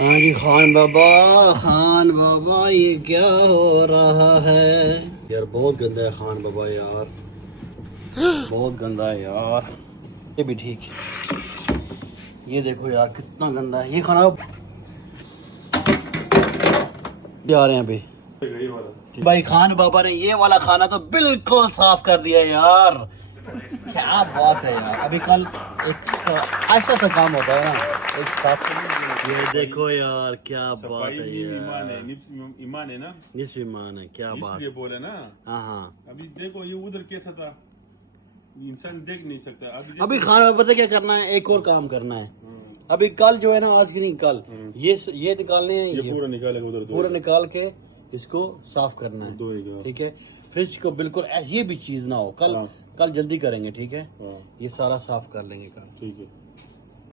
हाँ जी खान बाबा ये क्या हो रहा है यार। बहुत गंदा है खान बाबा यार, बहुत गंदा है यार। ये भी ठीक है, ये देखो यार कितना गंदा है ये खाना। ये आ रहे हैं अभी भाई। खान बाबा ने ये वाला खाना तो बिल्कुल साफ कर दिया यार। क्या बात है यार। अभी कल एक ऐसा सा काम होता है ना, एक साफ। ये देखो यार क्या बात है यार। ईमान है ना, निस्फ ईमान है, क्या बात। इसलिए बोले ना। हाँ हाँ। अभी देखो ये उधर कैसा था, इंसान देख नहीं सकता। अभी खाना पता क्या करना है, एक और काम करना है। अभी कल जो है ना, आज की नहीं कल, ये निकालने हैं, ये पूरा निकालेगा उधर, पूरा निकाल के इसको साफ करना है। धोएगा। ठीक है, फ्रिज को बिल्कुल ये भी चीज ना हो। कल जल्दी करेंगे, ठीक है। ये सारा साफ कर लेंगे कल। ठीक है।